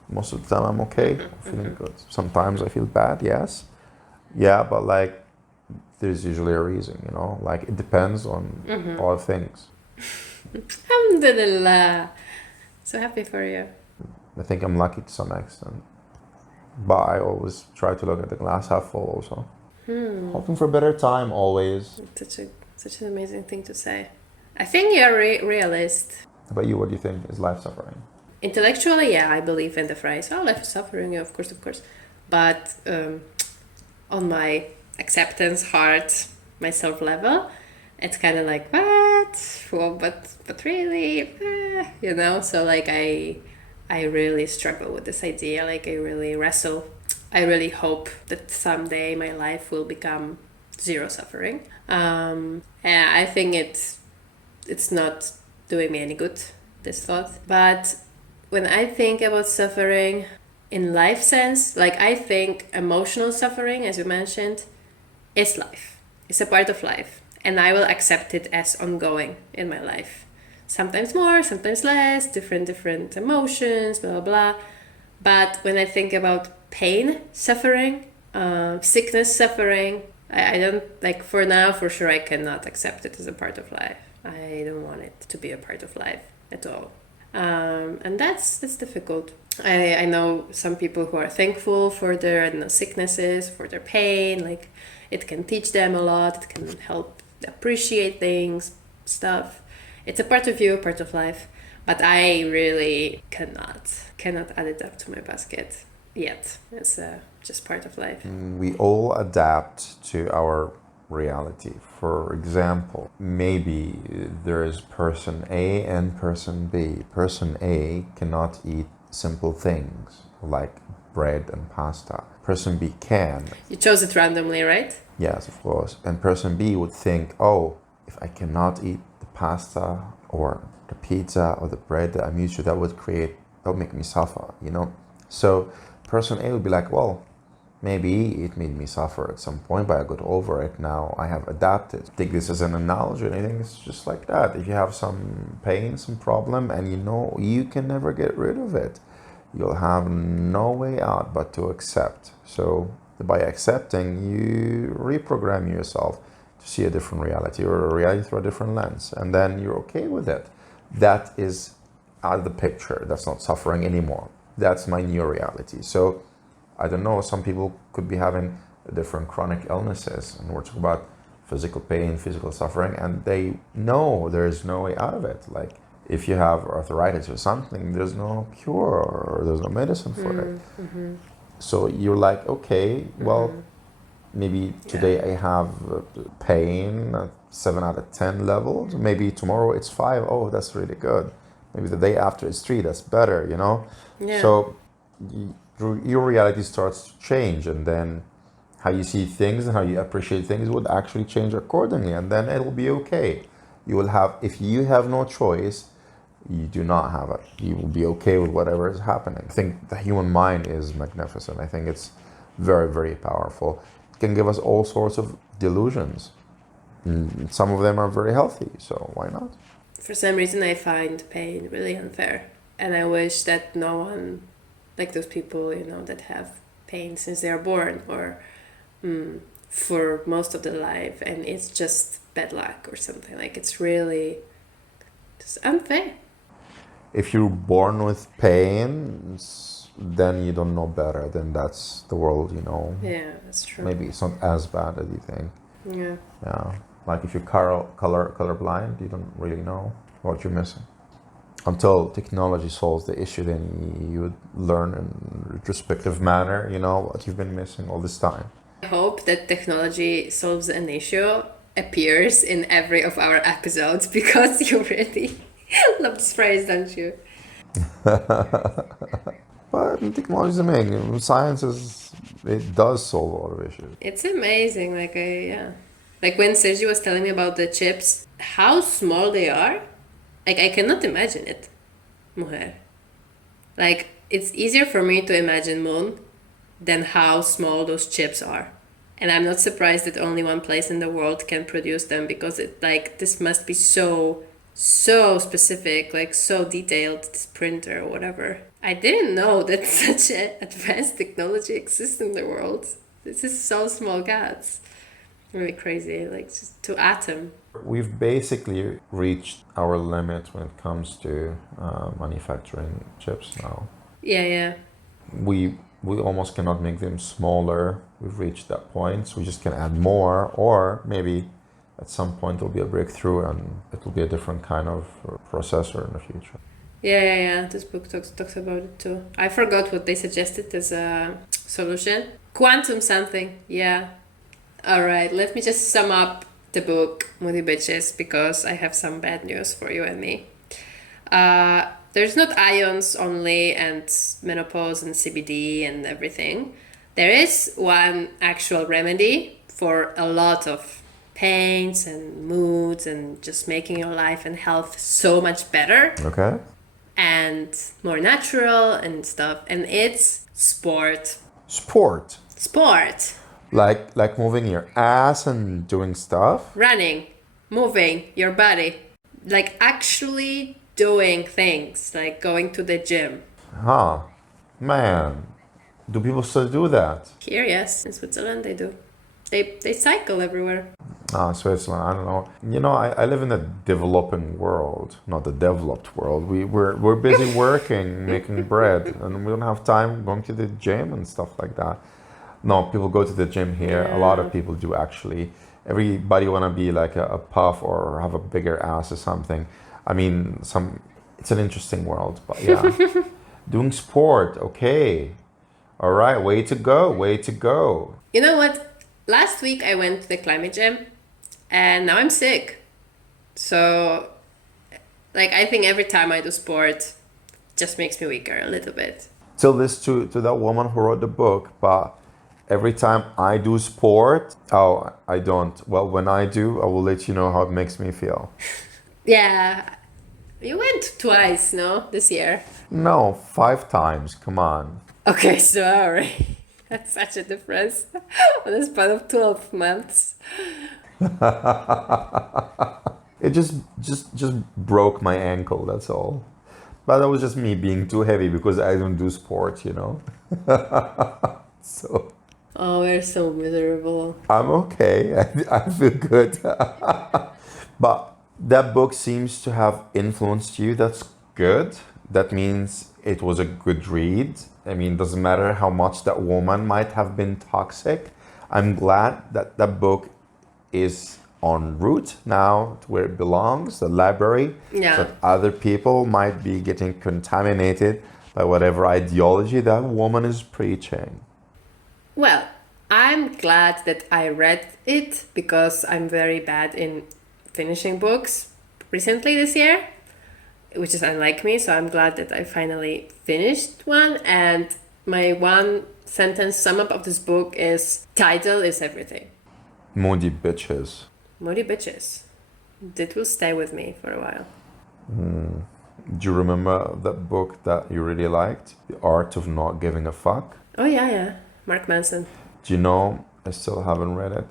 most of the time I'm okay, feeling good. Sometimes I feel bad, yes. Yeah, but like, there's usually a reason, like it depends on all things. Alhamdulillah. So happy for you. I think I'm lucky to some extent. But I always try to look at the glass half full also. Hoping for a better time always. Such an amazing thing to say. I think you're a realist. How about you? What do you think? Is life suffering? Intellectually, yeah, I believe in the phrase, oh, life is suffering, yeah, of course. But on my acceptance heart, my self level, it's kind of like, what? Well, but really, so like I really struggle with this idea. Like I really wrestle. I really hope that someday my life will become zero suffering. And I think it's not doing me any good, this thought. But when I think about suffering in life sense, like I think emotional suffering, as you mentioned, is life. It's a part of life. And I will accept it as ongoing in my life. Sometimes more, sometimes less, different emotions, blah, blah, blah. But when I think about pain, suffering, sickness, suffering, I don't, like for now, for sure, I cannot accept it as a part of life. I don't want it to be a part of life at all. And that's difficult. I know some people who are thankful for their sicknesses, for their pain, like it can teach them a lot, it can help appreciate things, stuff. It's a part of you, a part of life, but I really cannot add it up to my basket yet. It's just part of life. We all adapt to our reality. For example, maybe there is person A and person B. Person A cannot eat simple things like bread and pasta. Person B can. You chose it randomly, right? Yes, of course. And person B would think, oh, if I cannot eat the pasta or the pizza or the bread that I'm used to, that would make me suffer, So person A would be like, well, maybe it made me suffer at some point, but I got over it. Now I have adapted. Take this as an analogy. I think it's just like that. If you have some pain, some problem, and you can never get rid of it, you'll have no way out but to accept. So by accepting, you reprogram yourself to see a different reality or a reality through a different lens, and then you're okay with it. That is out of the picture. That's not suffering anymore. That's my new reality. So I don't know, some people could be having different chronic illnesses, and we're talking about physical pain, physical suffering, and they know there's no way out of it. Like if you have arthritis or something, there's no cure or there's no medicine for it. Mm-hmm. So you're like, okay, well, maybe today I have pain at 7 out of 10 levels. Maybe tomorrow it's 5. Oh, that's really good. Maybe the day after it's 3. That's better, Yeah. So your reality starts to change, and then how you see things and how you appreciate things would actually change accordingly, and then it'll be okay. You will have, if you have no choice, you do not have it. You will be okay with whatever is happening. I think the human mind is magnificent. I think it's very, very powerful. It can give us all sorts of delusions. Some of them are very healthy, so why not? For some reason, I find pain really unfair. And I wish that no one, like those people, that have pain since they are born or for most of their life, and it's just bad luck or something. Like, it's really just unfair. If you're born with pain, then you don't know better. Then that's the world, Yeah, that's true. Maybe it's not as bad as you think. Yeah. Yeah. Like if you're colorblind, you don't really know what you're missing. Until technology solves the issue, then you would learn in retrospective manner, what you've been missing all this time. I hope that technology solves an issue appears in every of our episodes, because you really love this phrase, don't you? But technology is amazing. Science it does solve a lot of issues. It's amazing. Like when Sergi was telling me about the chips, how small they are, like I cannot imagine it, mujer. Like it's easier for me to imagine moon than how small those chips are. And I'm not surprised that only one place in the world can produce them, because this must be so specific, like so detailed, this printer or whatever. I didn't know that such an advanced technology exists in the world. This is so small, guys. Really crazy, like just to atom. We've basically reached our limit when it comes to manufacturing chips now. Yeah. We almost cannot make them smaller. We've reached that point, so we just can add more, or maybe at some point there'll be a breakthrough and it will be a different kind of processor in the future. Yeah. This book talks about it too. I forgot what they suggested as a solution. Quantum something, yeah. Alright, let me just sum up the book, Moody Bitches, because I have some bad news for you and me. There's not ions only and menopause and CBD and everything. There is one actual remedy for a lot of pains and moods and just making your life and health so much better. Okay. And more natural and stuff. And it's sport. Sport. Like moving your ass and doing stuff? Running, moving your body. Like actually doing things, like going to the gym. Huh. Man. Do people still do that? Here, yes. In Switzerland, they do. They cycle everywhere. Switzerland, I don't know. I live in the developing world, not the developed world. We're busy working, making bread, and we don't have time going to the gym and stuff like that. No, people go to the gym here. Yeah. A lot of people do actually. Everybody want to be like a puff or have a bigger ass or something. I mean, it's an interesting world, but yeah. Doing sport, okay. All right, way to go. You know what? Last week I went to the climate gym and now I'm sick. So, like, I think every time I do sport, just makes me weaker a little bit. Tell this to that woman who wrote the book, but every time I do sport, I don't. Well, when I do, I will let you know how it makes me feel. Yeah. You went twice, no? This year? No, 5 times. Come on. Okay, sorry. That's such a difference on a span of 12 months. It just broke my ankle, that's all. But that was just me being too heavy because I don't do sports, So Oh, we're so miserable. I'm okay. I feel good. But that book seems to have influenced you. That's good. That means it was a good read. I mean, doesn't matter how much that woman might have been toxic. I'm glad that that book is en route now to where it belongs, the library. Yeah. So that other people might be getting contaminated by whatever ideology that woman is preaching. Well, I'm glad that I read it because I'm very bad in finishing books recently this year, which is unlike me. So I'm glad that I finally finished one. And my one sentence sum up of this book is title is everything. Moody bitches. Moody bitches. That will stay with me for a while. Do you remember that book that you really liked? The Art of Not Giving a Fuck? Oh yeah. Mark Manson. Do you know, I still haven't read it,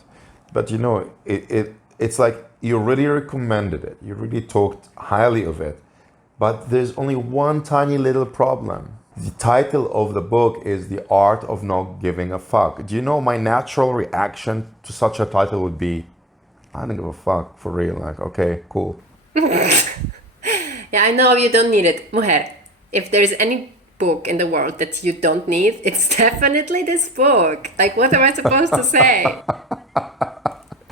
but you know, it's like you really recommended it. You really talked highly of it, but there's only one tiny little problem. The title of the book is The Art of Not Giving a Fuck. Do you know my natural reaction to such a title would be, I don't give a fuck, for real. Like, okay, cool. Yeah, I know you don't need it. Mujer, if there's any book in the world that you don't need, it's definitely this book. Like, what am I supposed to say?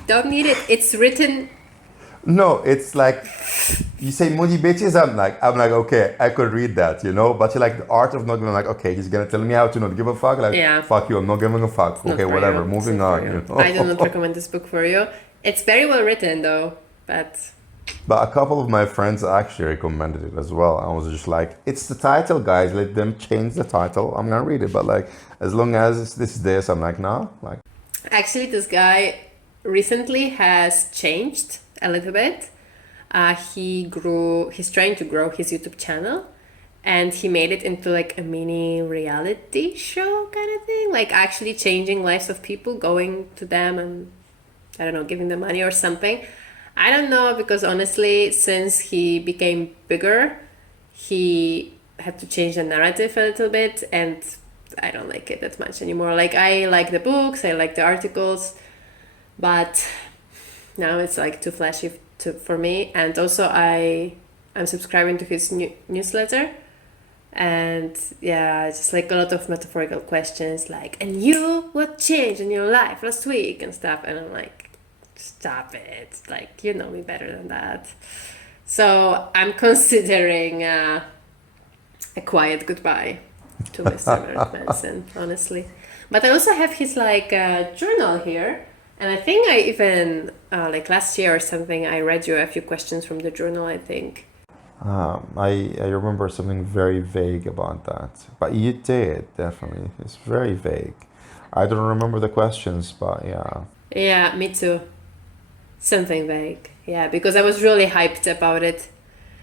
Don't need it. It's written. No, it's like you say Moody bitches. I'm like, okay, I could read that, you know. But you're like the art of not giving. Like, okay, he's gonna tell me how to not give a fuck. Like, Yeah. fuck you, I'm not giving a fuck. Not Okay, for whatever. you. Moving It's not on. for you. You know? I do not recommend this book for you. It's very well written though, but But a couple of my friends actually recommended it as well. I was just like, it's the title, guys. Let them change the title. I'm gonna read it. But like, as long as it's this, I'm like, no. Like, actually, this guy recently has changed a little bit. He's trying to grow his YouTube channel, and he made it into like a mini reality show kind of thing, like actually changing lives of people, going to them and I don't know, giving them money or something. I don't know, because honestly, since he became bigger, he had to change the narrative a little bit, and I don't like it that much anymore. Like, I like the books, I like the articles, but now it's like too flashy for me. And also I'm subscribing to his newsletter, and yeah, just like a lot of metaphorical questions like, and you, what changed in your life last week and stuff, and I'm like, stop it, like, you know me better than that. So I'm considering a quiet goodbye to Mr. Mark Manson, honestly. But I also have his like journal here, and I think I even like last year or something, I read you a few questions from the journal, I think. I remember something very vague about that. But you did, definitely. It's very vague. I don't remember the questions, but yeah. Yeah, me too. Something vague. Yeah, because I was really hyped about it.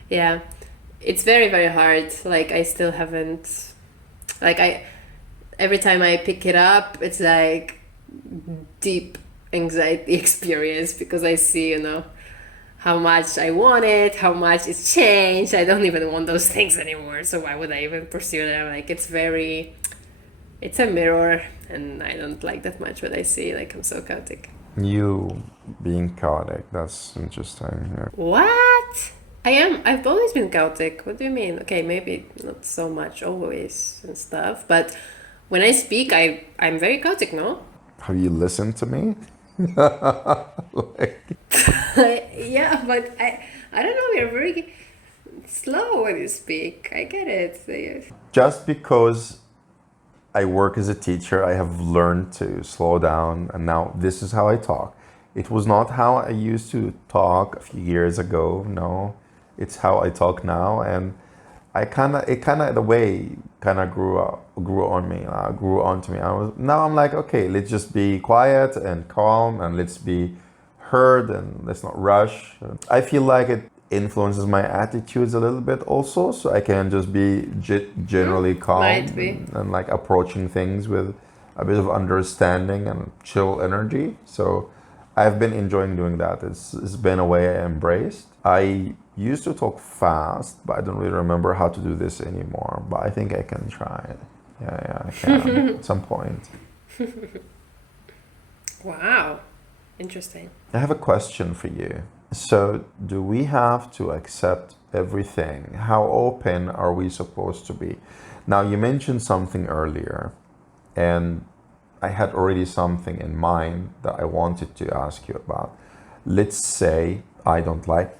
Yeah. It's very, very hard. Like, I still haven't, like, every time I pick it up, it's like deep anxiety experience, because I see, you know, how much I want it, how much it's changed. I don't even want those things anymore. So why would I even pursue them? Like, it's a mirror, and I don't like that much what I see. Like, I'm so chaotic. You being chaotic, that's interesting. Yeah. What? I am. I've always been chaotic. What do you mean? Okay, maybe not so much always and stuff, but when I speak, I'm very chaotic, no? Have you listened to me? Like, Yeah, but I don't know. You're very slow when you speak. I get it. just because I work as a teacher, I have learned to slow down, and now this is how I talk. It was not how I used to talk a few years ago. No, it's how I talk now, and the way kind of grew onto me. Now I'm like, okay, let's just be quiet and calm, and let's be heard, and let's not rush. I feel like it influences my attitudes a little bit also, so I can just be generally calm Might be. and like approaching things with a bit of understanding and chill energy. So I've been enjoying doing that. It's been a way I embraced. I used to talk fast, but I don't really remember how to do this anymore. But I think I can try it. Yeah, I can at some point. Wow. Interesting. I have a question for you. So, do we have to accept everything? How open are we supposed to be? Now, you mentioned something earlier, and I had already something in mind that I wanted to ask you about. Let's say I don't like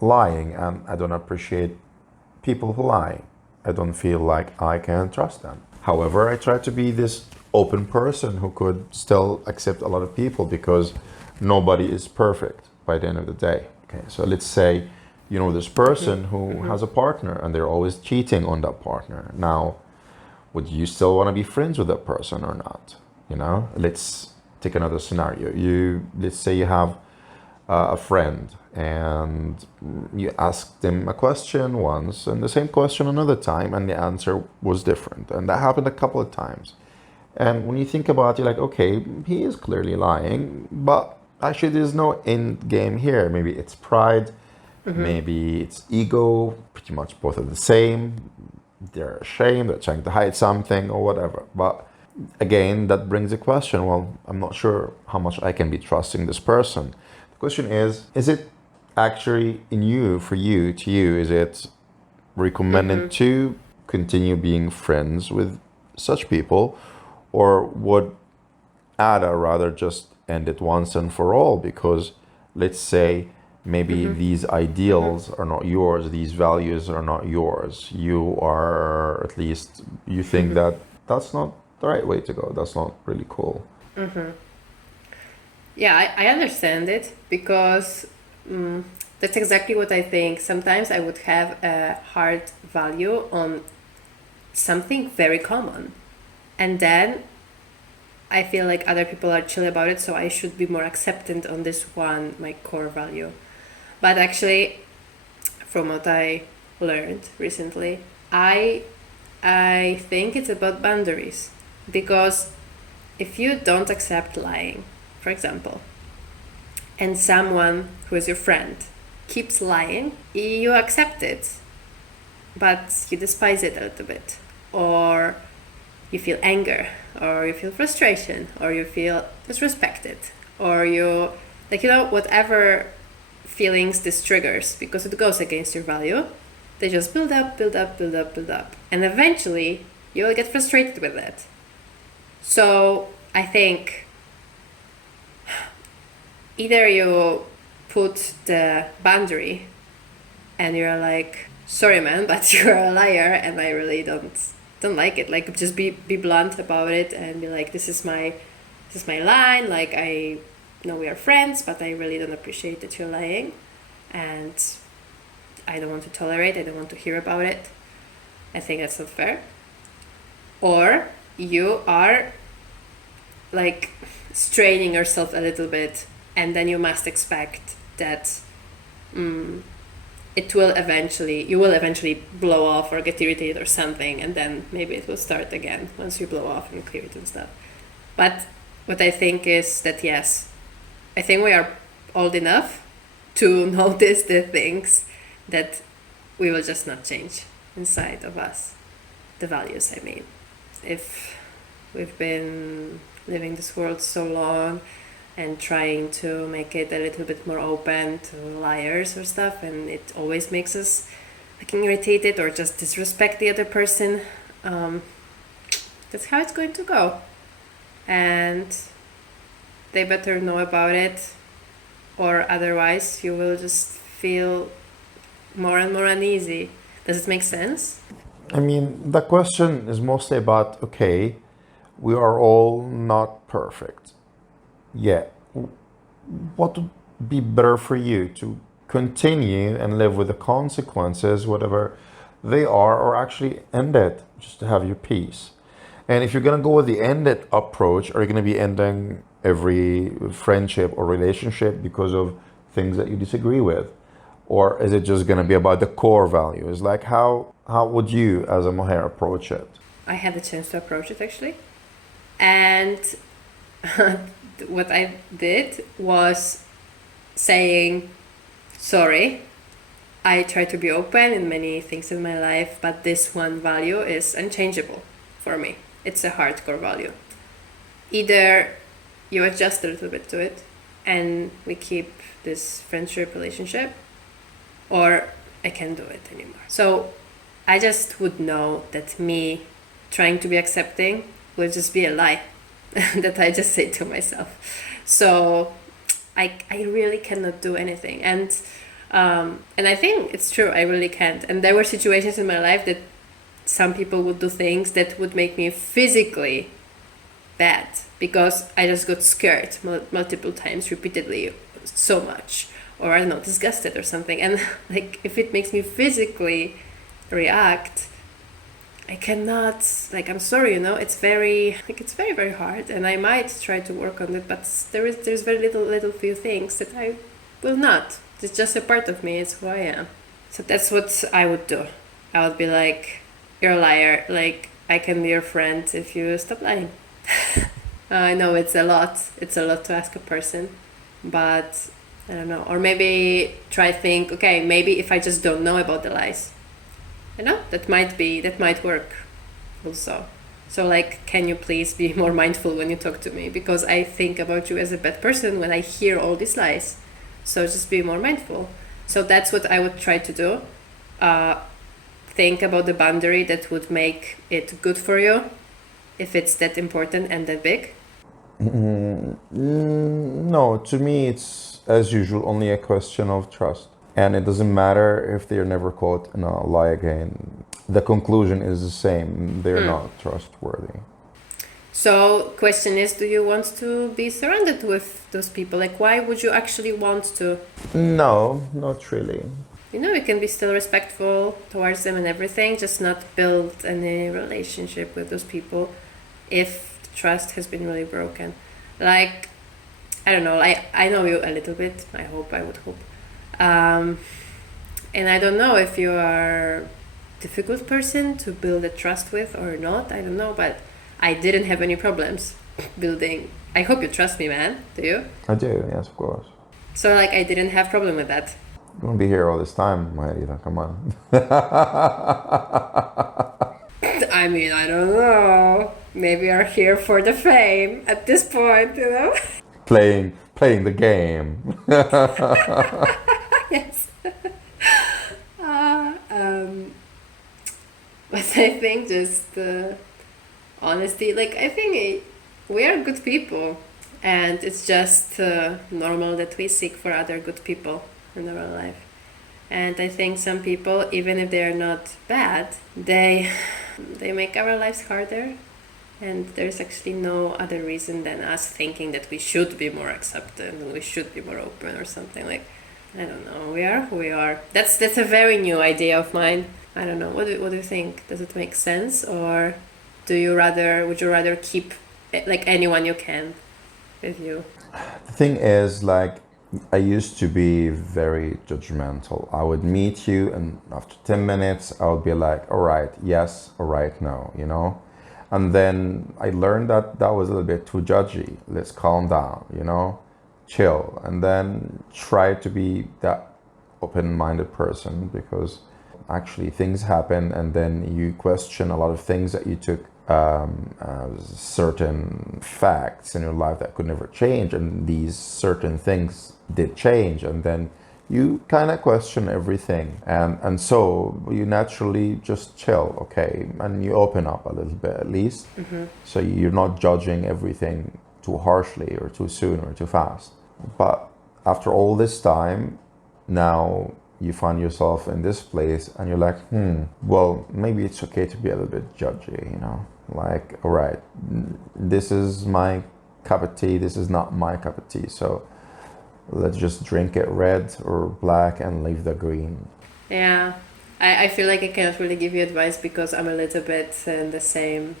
lying, and I don't appreciate people who lie. I don't feel like I can trust them. However, I try to be this open person who could still accept a lot of people, because nobody is perfect by the end of the day. Okay, so let's say you know this person who has a partner and they're always cheating on that partner. Now, would you still want to be friends with that person or not? You know, let's take another scenario. Let's say you have a friend, and you asked him a question once and the same question another time, and the answer was different. And that happened a couple of times. And when you think about it, like, okay, he is clearly lying, but actually there's no end game here. Maybe it's pride, maybe it's ego, pretty much both are the same. They're ashamed, they're trying to hide something or whatever. But again, that brings a question. Well, I'm not sure how much I can be trusting this person. The question is it actually in you, for you, to you, is it recommended to continue being friends with such people? Or would Ada rather just end it once and for all? Because let's say maybe these ideals are not yours, these values are not yours. You are, at least, you think that that's not the right way to go. That's not really cool. Yeah, I understand it because that's exactly what I think. Sometimes I would have a hard value on something very common. And then I feel like other people are chill about it, so I should be more acceptant on this one, my core value. But actually, from what I learned recently, I think it's about boundaries. Because if you don't accept lying, for example, and someone who is your friend keeps lying, you accept it, but you despise it a little bit. Or you feel anger, or you feel frustration, or you feel disrespected, or you, like, whatever feelings this triggers, because it goes against your value, they just build up, build up, build up, build up. And eventually, you will get frustrated with it. So I think either you put the boundary and you're like, sorry man, but you're a liar and I really don't like it. Like, just be blunt about it and be like, this is my line. Like, I know we are friends, but I really don't appreciate that you're lying, and I don't want to tolerate. I don't want to hear about it. I think that's not fair. Or you are like straining yourself a little bit, and then you must expect that you will eventually blow off or get irritated or something, and then maybe it will start again once you blow off and clear it and stuff. But what I think is that, yes, I think we are old enough to notice the things that we will just not change inside of us. The values, I mean. If we've been living this world so long and trying to make it a little bit more open to liars or stuff, and it always makes us like irritated or just disrespect the other person, that's how it's going to go. And they better know about it, or otherwise you will just feel more and more uneasy. Does it make sense? I mean, the question is mostly about, okay, we are all not perfect. Yeah. What would be better for you, to continue and live with the consequences, whatever they are, or actually end it just to have your peace? And if you're going to go with the end it approach, are you going to be ending every friendship or relationship because of things that you disagree with? Or is it just going to be about the core values? Like, how would you as a Moher approach it? I had the chance to approach it actually. And what I did was saying, sorry, I try to be open in many things in my life, but this one value is unchangeable for me. It's a hardcore value. Either you adjust a little bit to it and we keep this friendship relationship, or I can't do it anymore. So I just would know that me trying to be accepting will just be a lie that I just say to myself. So I really cannot do anything. And I think it's true, I really can't. And there were situations in my life that some people would do things that would make me physically bad because I just got scared multiple times, repeatedly, so much. Or I don't know, disgusted or something. And like, if it makes me physically react, I cannot, like, I'm sorry, it's very, very hard, and I might try to work on it, but there's very little few things that I will not. It's just a part of me. It's who I am. So that's what I would do. I would be like, you're a liar. Like, I can be your friend if you stop lying. I know it's a lot. It's a lot to ask a person. But I don't know. Or maybe try think, okay, maybe if I just don't know about the lies. You know, that might work also. So like, can you please be more mindful when you talk to me? Because I think about you as a bad person when I hear all these lies. So just be more mindful. So that's what I would try to do. Think about the boundary that would make it good for you, if it's that important and that big. No, to me, it's as usual only a question of trust. And it doesn't matter if they're never caught in a lie again. The conclusion is the same. They're not trustworthy. So question is, do you want to be surrounded with those people? Like, why would you actually want to? No, not really. You know, you can be still respectful towards them and everything, just not build any relationship with those people if the trust has been really broken. Like, I don't know, I know you a little bit, I would hope. And I don't know if you are a difficult person to build a trust with or not, I don't know, but I didn't have any problems building. I hope you trust me, man. Do you? I do, yes, of course. So, like, I didn't have problem with that. You won't be here all this time, Marita. Come on. I mean, I don't know. Maybe you're here for the fame at this point, you know? Playing the game. Yes. But I think just honesty, like, I think we are good people. And it's just normal that we seek for other good people in our life. And I think some people, even if they are not bad, they make our lives harder. And there's actually no other reason than us thinking that we should be more accepted and we should be more open or something. Like, I don't know, we are who we are. That's a very new idea of mine. I don't know. What do you think? Does it make sense, or would you rather keep like anyone you can with you? The thing is, like, I used to be very judgmental. I would meet you, and after 10 minutes, I would be like, all right, yes, all right, no, you know? And then I learned that that was a little bit too judgy. Let's calm down, you know? Chill. And then try to be that open-minded person, because actually things happen, and then you question a lot of things that you took certain facts in your life that could never change, and these certain things did change, and then you kind of question everything, and so you naturally just chill, okay, and you open up a little bit at least. So you're not judging everything too harshly or too soon or too fast. But after all this time, now you find yourself in this place and you're like, well, maybe it's okay to be a little bit judgy, you know? Like, all right, this is my cup of tea, this is not my cup of tea, so let's just drink it red or black and leave the green. Yeah, I feel like I cannot really give you advice because I'm a little bit in the same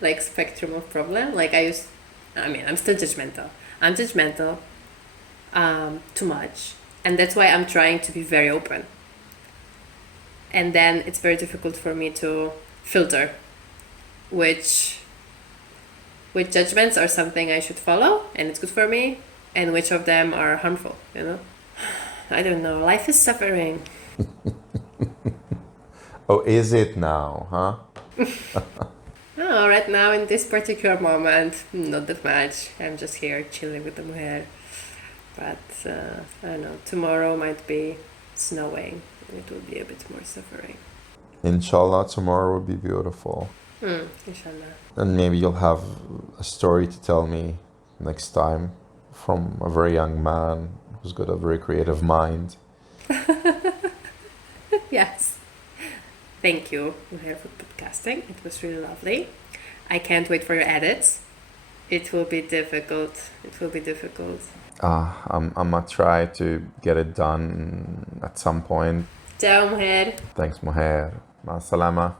like spectrum of problem. Like I'm still judgmental. I'm judgmental too much. And that's why I'm trying to be very open. And then it's very difficult for me to filter which judgments are something I should follow and it's good for me, and which of them are harmful, you know? I don't know. Life is suffering. Oh, is it now, huh? Oh, right now in this particular moment, not that much. I'm just here chilling with the mujer. But I don't know, tomorrow might be snowing and it will be a bit more suffering. Inshallah, tomorrow will be beautiful. Inshallah. And maybe you'll have a story to tell me next time from a very young man who's got a very creative mind. Yes. Thank you, Mujer, for podcasting. It was really lovely. I can't wait for your edits. It will be difficult. I'm gonna try to get it done at some point. Ciao, Mujer. Thanks, Moher. Ma salama.